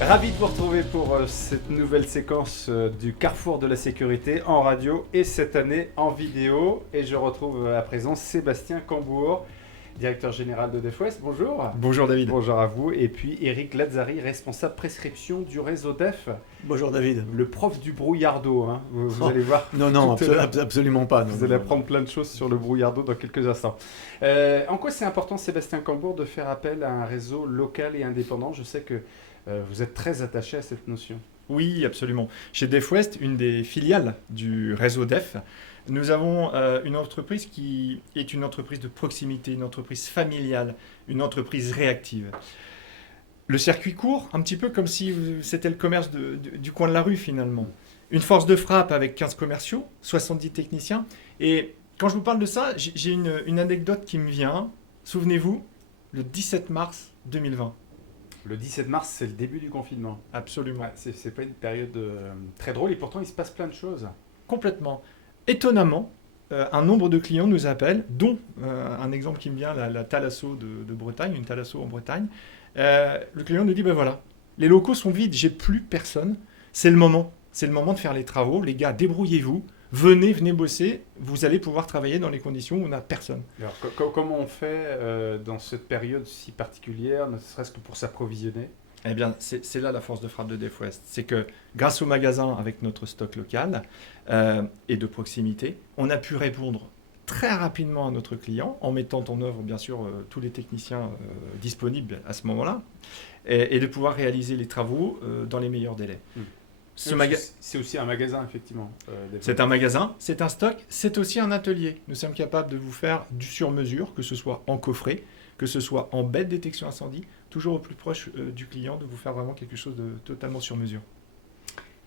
Ravi de vous retrouver pour cette nouvelle séquence du Carrefour de la sécurité en radio et cette année en vidéo. Et je retrouve à présent Sébastien Cambourg, directeur général de DefWest. Bonjour. Bonjour David. Bonjour à vous. Et puis Eric Lazzari, responsable prescription du réseau DEF. Bonjour David. Le prof du brouillardeau, hein. Vous allez voir. Non, absolument pas. Vous allez apprendre plein de choses sur le brouillardeau dans quelques instants. En quoi c'est important, Sébastien Cambourg, de faire appel à un réseau local et indépendant? Je sais que vous êtes très attaché à cette notion. Oui, absolument. Chez DefWest, une des filiales du réseau DEF, nous avons une entreprise qui est une entreprise de proximité, une entreprise familiale, une entreprise réactive. Le circuit court, un petit peu comme si c'était le commerce du coin de la rue finalement. Une force de frappe avec 15 commerciaux, 70 techniciens. Et quand je vous parle de ça, j'ai une anecdote qui me vient. Souvenez-vous, le 17 mars 2020. Le 17 mars, c'est le début du confinement. Absolument. Ouais, c'est pas une période très drôle et pourtant il se passe plein de choses. Complètement. Étonnamment, un nombre de clients nous appellent, dont un exemple qui me vient, la Thalasso de Bretagne, une Thalasso en Bretagne. Le client nous dit, ben voilà, les locaux sont vides, j'ai plus personne, c'est le moment de faire les travaux, les gars, débrouillez-vous, venez bosser, vous allez pouvoir travailler dans les conditions où on n'a personne. Alors, comment on fait dans cette période si particulière, ne serait-ce que pour s'approvisionner? Eh bien, c'est là la force de frappe de DefWest. C'est que grâce au magasin, avec notre stock local et de proximité, on a pu répondre très rapidement à notre client en mettant en œuvre, bien sûr, tous les techniciens disponibles à ce moment-là et de pouvoir réaliser les travaux dans les meilleurs délais. C'est aussi un magasin, effectivement. C'est un magasin, c'est un stock, c'est aussi un atelier. Nous sommes capables de vous faire du sur-mesure, que ce soit en coffret, que ce soit en baie de détection incendie, toujours au plus proche du client, de vous faire vraiment quelque chose de totalement sur mesure.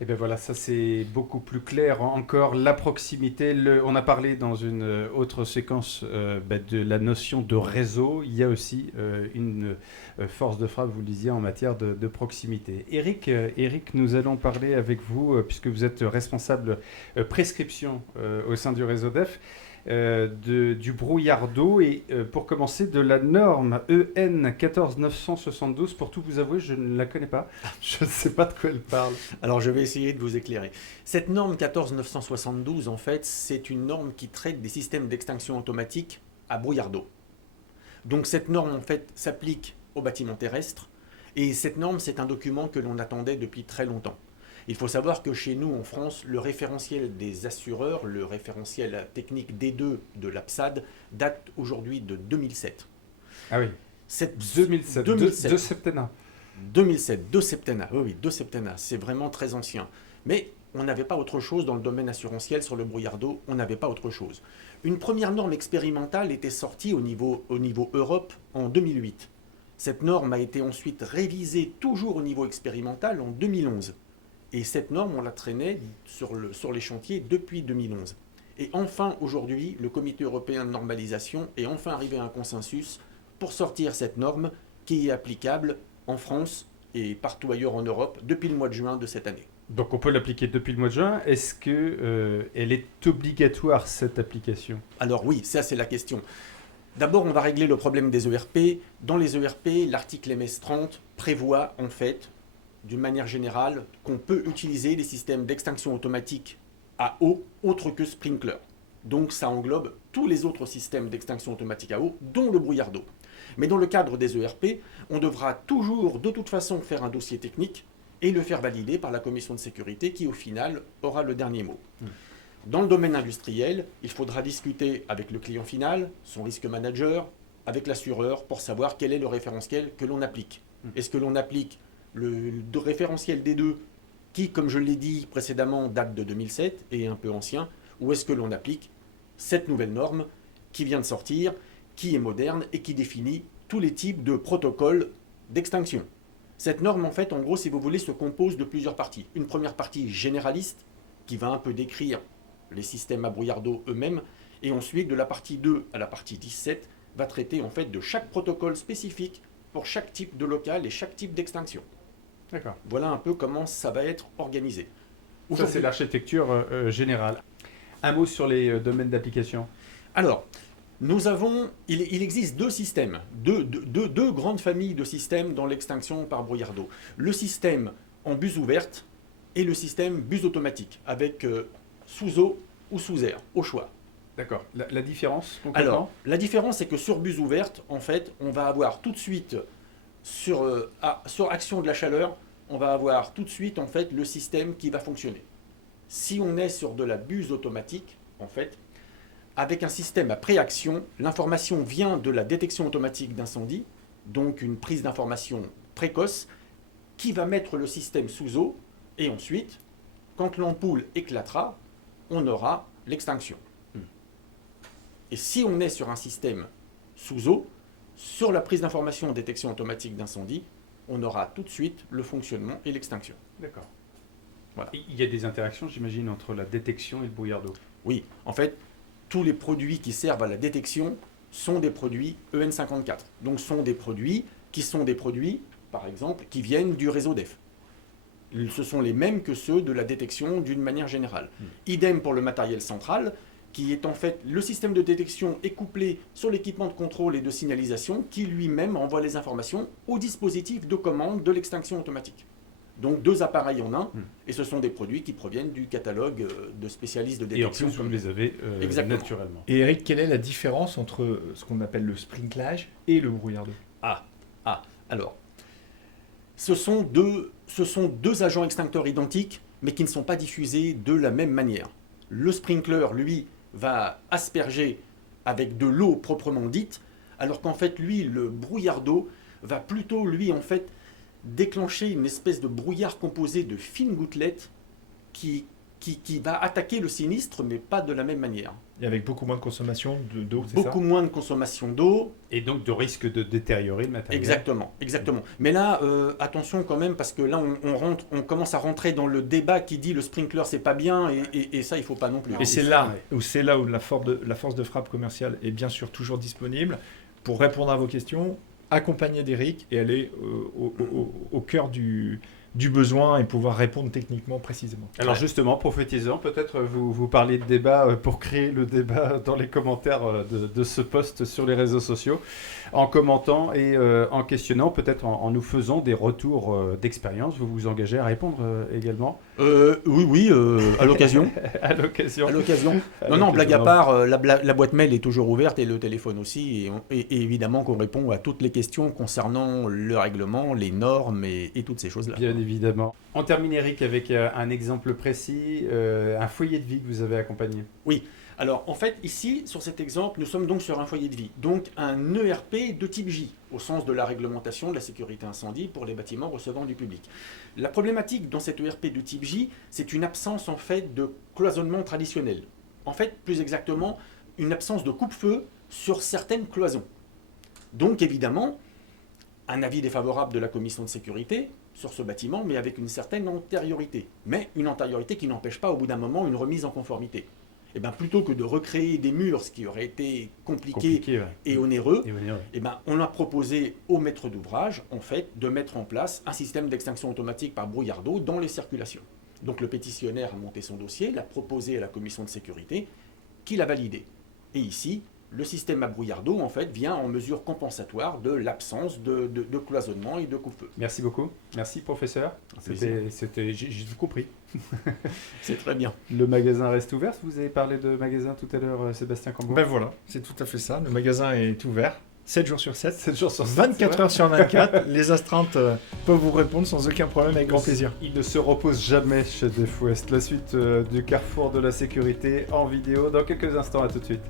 Et bien voilà, ça c'est beaucoup plus clair. Encore la proximité, on a parlé dans une autre séquence de la notion de réseau. Il y a aussi une force de frappe, vous le disiez, en matière de proximité. Eric, nous allons parler avec vous, puisque vous êtes responsable prescription au sein du réseau DEF. Du brouillardeau et pour commencer de la norme EN 14972. Pour tout vous avouer, je ne la connais pas. Je ne sais pas de quoi elle parle. Alors je vais essayer de vous éclairer. Cette norme 14972, en fait, c'est une norme qui traite des systèmes d'extinction automatique à brouillardeau. Donc cette norme, en fait, s'applique aux bâtiments terrestres et cette norme, c'est un document que l'on attendait depuis très longtemps. Il faut savoir que chez nous, en France, le référentiel des assureurs, le référentiel technique D2 de l'APSAD, date aujourd'hui de 2007. Ah oui, 2007. De septennat. 2007, deux septennats, oui, deux septennats, c'est vraiment très ancien. Mais on n'avait pas autre chose dans le domaine assurantiel sur le brouillardeau, on n'avait pas autre chose. Une première norme expérimentale était sortie au niveau Europe en 2008. Cette norme a été ensuite révisée toujours au niveau expérimental en 2011. Et cette norme, on la traînait sur les chantiers depuis 2011. Et enfin, aujourd'hui, le Comité européen de normalisation est enfin arrivé à un consensus pour sortir cette norme qui est applicable en France et partout ailleurs en Europe depuis le mois de juin de cette année. Donc on peut l'appliquer depuis le mois de juin. Est-ce qu'elle est obligatoire, cette application? Alors oui, ça c'est la question. D'abord, on va régler le problème des ERP. Dans les ERP, l'article MS30 prévoit en fait, d'une manière générale, qu'on peut utiliser les systèmes d'extinction automatique à eau autres que sprinkler. Donc ça englobe tous les autres systèmes d'extinction automatique à eau, dont le brouillardeau. Mais dans le cadre des ERP, on devra toujours de toute façon faire un dossier technique et le faire valider par la commission de sécurité qui au final aura le dernier mot. Dans le domaine industriel, il faudra discuter avec le client final, son risque manager, avec l'assureur pour savoir quel est le référentiel que l'on applique. Est-ce que l'on applique le référentiel D2 qui, comme je l'ai dit précédemment, date de 2007 et est un peu ancien, ou est-ce que l'on applique cette nouvelle norme qui vient de sortir, qui est moderne et qui définit tous les types de protocoles d'extinction. Cette norme, en fait, en gros, si vous voulez, se compose de plusieurs parties. Une première partie généraliste qui va un peu décrire les systèmes à brouillardeau eux-mêmes, et ensuite, de la partie 2 à la partie 17, va traiter en fait de chaque protocole spécifique pour chaque type de local et chaque type d'extinction. D'accord. Voilà un peu comment ça va être organisé. Ça, c'est l'architecture générale. Un mot sur les domaines d'application. Alors, Il existe deux systèmes, deux grandes familles de systèmes dans l'extinction par brouillard d'eau. Le système en buse ouverte et le système buse automatique, avec sous eau ou sous air, au choix. D'accord. La différence concrètement? Alors, la différence, c'est que sur buse ouverte, en fait, on va avoir tout de suite, sur action de la chaleur, on va avoir tout de suite, en fait, le système qui va fonctionner. Si on est sur de la buse automatique, en fait, avec un système à préaction, l'information vient de la détection automatique d'incendie, donc une prise d'information précoce, qui va mettre le système sous eau, et ensuite, quand l'ampoule éclatera, on aura l'extinction. Et si on est sur un système sous eau, sur la prise d'information en détection automatique d'incendie, on aura tout de suite le fonctionnement et l'extinction. D'accord. Voilà. Il y a des interactions, j'imagine, entre la détection et le brouillard d'eau. Oui, en fait, tous les produits qui servent à la détection sont des produits EN54. Donc sont des produits, par exemple, qui viennent du réseau DEF. Ce sont les mêmes que ceux de la détection d'une manière générale. Idem pour le matériel central, qui est en fait, le système de détection est couplé sur l'équipement de contrôle et de signalisation qui lui-même envoie les informations au dispositif de commande de l'extinction automatique. Donc deux appareils en un, et ce sont des produits qui proviennent du catalogue de spécialistes de détection. Et en plus, vous les avez naturellement. Et Eric, quelle est la différence entre ce qu'on appelle le sprinklage et le brouillard d'eau? Alors, ce sont deux agents extincteurs identiques, mais qui ne sont pas diffusés de la même manière. Le sprinkler, lui, va asperger avec de l'eau proprement dite, alors qu'en fait, lui, le brouillard d'eau va plutôt, lui, en fait, déclencher une espèce de brouillard composé de fines gouttelettes qui va attaquer le sinistre, mais pas de la même manière. Et avec beaucoup moins de consommation d'eau, c'est ça? Beaucoup moins de consommation d'eau. Et donc de risque de détériorer le matériel. Exactement. Mais là, attention quand même, parce que là, on commence à rentrer dans le débat qui dit le sprinkler, c'est pas bien, et ça, il faut pas non plus. Et c'est là où la force de frappe commerciale est bien sûr toujours disponible pour répondre à vos questions, accompagner d'Eric et aller au cœur du besoin et pouvoir répondre techniquement précisément. Alors justement, prophétisant, peut-être vous parlez de débat pour créer le débat dans les commentaires de ce post sur les réseaux sociaux, en commentant et en questionnant, peut-être en nous faisant des retours d'expérience. Vous vous engagez à répondre également? Oui, à l'occasion. À l'occasion. Non, blague à part, la boîte mail est toujours ouverte et le téléphone aussi, et évidemment qu'on répond à toutes les questions concernant le règlement, les normes et toutes ces choses-là. Bien évidemment. On termine, Eric, avec un exemple précis, un foyer de vie que vous avez accompagné. Oui. Alors, en fait, ici, sur cet exemple, nous sommes donc sur un foyer de vie, donc un ERP de type J, au sens de la réglementation de la sécurité incendie pour les bâtiments recevant du public. La problématique dans cet ERP de type J, c'est une absence, en fait, de cloisonnement traditionnel. En fait, plus exactement, une absence de coupe-feu sur certaines cloisons. Donc, évidemment, un avis défavorable de la commission de sécurité sur ce bâtiment, mais avec une certaine antériorité. Mais une antériorité qui n'empêche pas, au bout d'un moment, une remise en conformité. Et bien, plutôt que de recréer des murs, ce qui aurait été compliqué et onéreux, et ben, on a proposé au maître d'ouvrage, en fait, de mettre en place un système d'extinction automatique par brouillard d'eau dans les circulations. Donc le pétitionnaire a monté son dossier, l'a proposé à la commission de sécurité, qui l'a validé. Et ici, le système à brouillard d'eau, en fait, vient en mesure compensatoire de l'absence de cloisonnement et de coupe-feu. Merci beaucoup. Merci, professeur. J'ai tout compris. C'est très bien. Le magasin reste ouvert. Vous avez parlé de magasin tout à l'heure, Sébastien Cambourg. Ben voilà, c'est tout à fait ça. Le magasin est ouvert 7 jours sur 7, 7 jours sur 7, 24 heures sur 24. Les astreintes peuvent vous répondre sans aucun problème, avec grand plaisir. Il ne se repose jamais chez Def West. La suite du carrefour de la sécurité en vidéo dans quelques instants. À tout de suite.